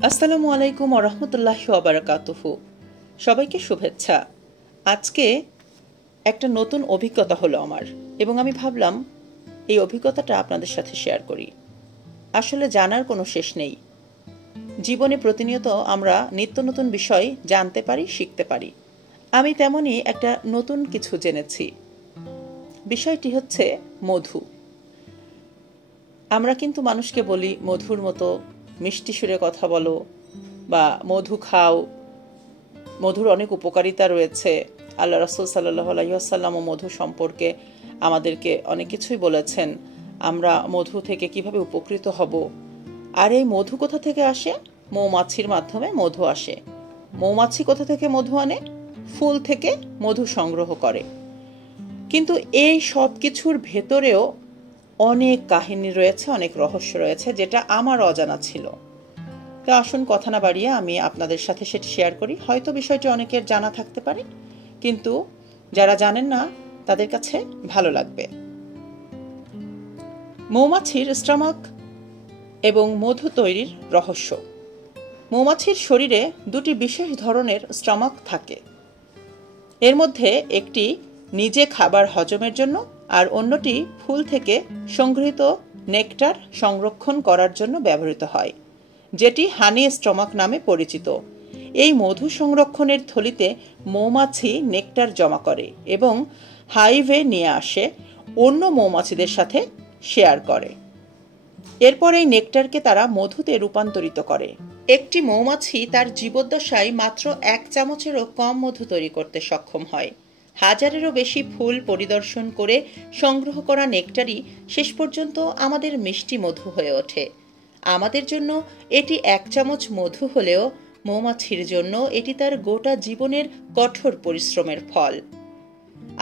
আসসালামু আলাইকুম ওয়া রাহমাতুল্লাহি ওয়া বারাকাতুহু। সবাইকে শুভেচ্ছা। আজকে একটা নতুন অভিজ্ঞতা হলো আমার, এবং আমি ভাবলাম এই অভিজ্ঞতাটা আপনাদের সাথে শেয়ার করি। আসলে জানার কোনো শেষ নেই। জীবনে প্রতিনিয়ত আমরা নিত্য নতুন বিষয় জানতে পারি, শিখতে পারি। আমি তেমনই একটা নতুন কিছু জেনেছি। বিষয়টি হচ্ছে মধু। আমরা কিন্তু মানুষকে বলি মধুর মতো মিষ্টি সুরে কথা বলো বা মধু খাও, মধুর অনেক উপকারিতা রয়েছে। আল্লাহ রাসূল সাল্লাল্লাহু আলাইহি ওয়াসাল্লামও মধু সম্পর্কে আমাদেরকে অনেক কিছুই বলেছেন। আমরা মধু থেকে কিভাবে উপকৃত হব। আর এই মধু কোথা থেকে আসে? মৌমাছির মাধ্যমে মধু আসে। মৌমাছি কোথা থেকে মধু আনে? ফুল থেকে মধু সংগ্রহ করে। কিন্তু এই সব কিছুর ভেতরেও অনেক কাহিনী রয়েছে, অনেক রহস্য রয়েছে, যেটা আমার অজানা ছিল। তো আসুন কথা না বাড়িয়ে আমি আপনাদের সাথে সেটা শেয়ার করি। হয়তো বিষয়টি অনেকের জানা থাকতে পারে, কিন্তু যারা জানেন না তাদের কাছে ভালো লাগবে। মৌমাছির স্টমাক এবং মধু তৈরির রহস্য। মৌমাছির শরীরে দুটি বিশেষ ধরনের স্টমাক থাকে। এর মধ্যে একটি নিজে খাবার হজমের জন্য, আর অন্যটি ফুল থেকে সংগৃহীত নেকটার সংরক্ষণ করার জন্য ব্যবহৃত হয়, যেটি হানি স্টমাক নামে পরিচিত। এই মধু সংরক্ষণের থলিতে মৌমাছি নেকটার জমা করে এবং হাইভে নিয়ে আসে, অন্য মৌমাছিদের সাথে শেয়ার করে। এরপর এই নেকটারকে তারা মধুতে রূপান্তরিত করে। একটি মৌমাছি তার জীবদ্দশায় মাত্র 1 চামচেরও কম মধু তৈরি করতে সক্ষম হয়। হাজারেরও বেশি ফুল পরিদর্শন করে সংগ্রহ করা নেকটারই শেষ পর্যন্ত আমাদের মিষ্টি মধু হয়ে ওঠে। আমাদের জন্য এটি 1 চামচ মধু হলেও মৌমাছির জন্য এটি তার গোটা জীবনের কঠোর পরিশ্রমের ফল।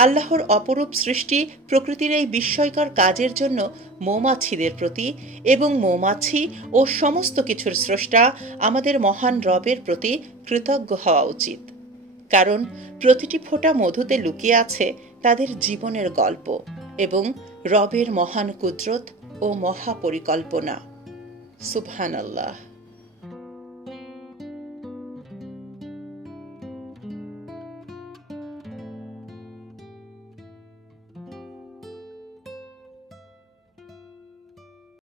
আল্লাহর অপরূপ সৃষ্টি প্রকৃতির এই বিস্ময়কর কাজের জন্য মৌমাছিদের প্রতি এবং মৌমাছি ও সমস্ত কিছুর স্রষ্টা আমাদের মহান রবের প্রতি কৃতজ্ঞ হওয়া উচিত। কারণ প্রতিটি ফোঁটা মধুতে লুকিয়ে আছে তাদের জীবনের গল্প এবং রবের মহান কুদরত ও মহাপরিকল্পনা। সুবহানাল্লাহ।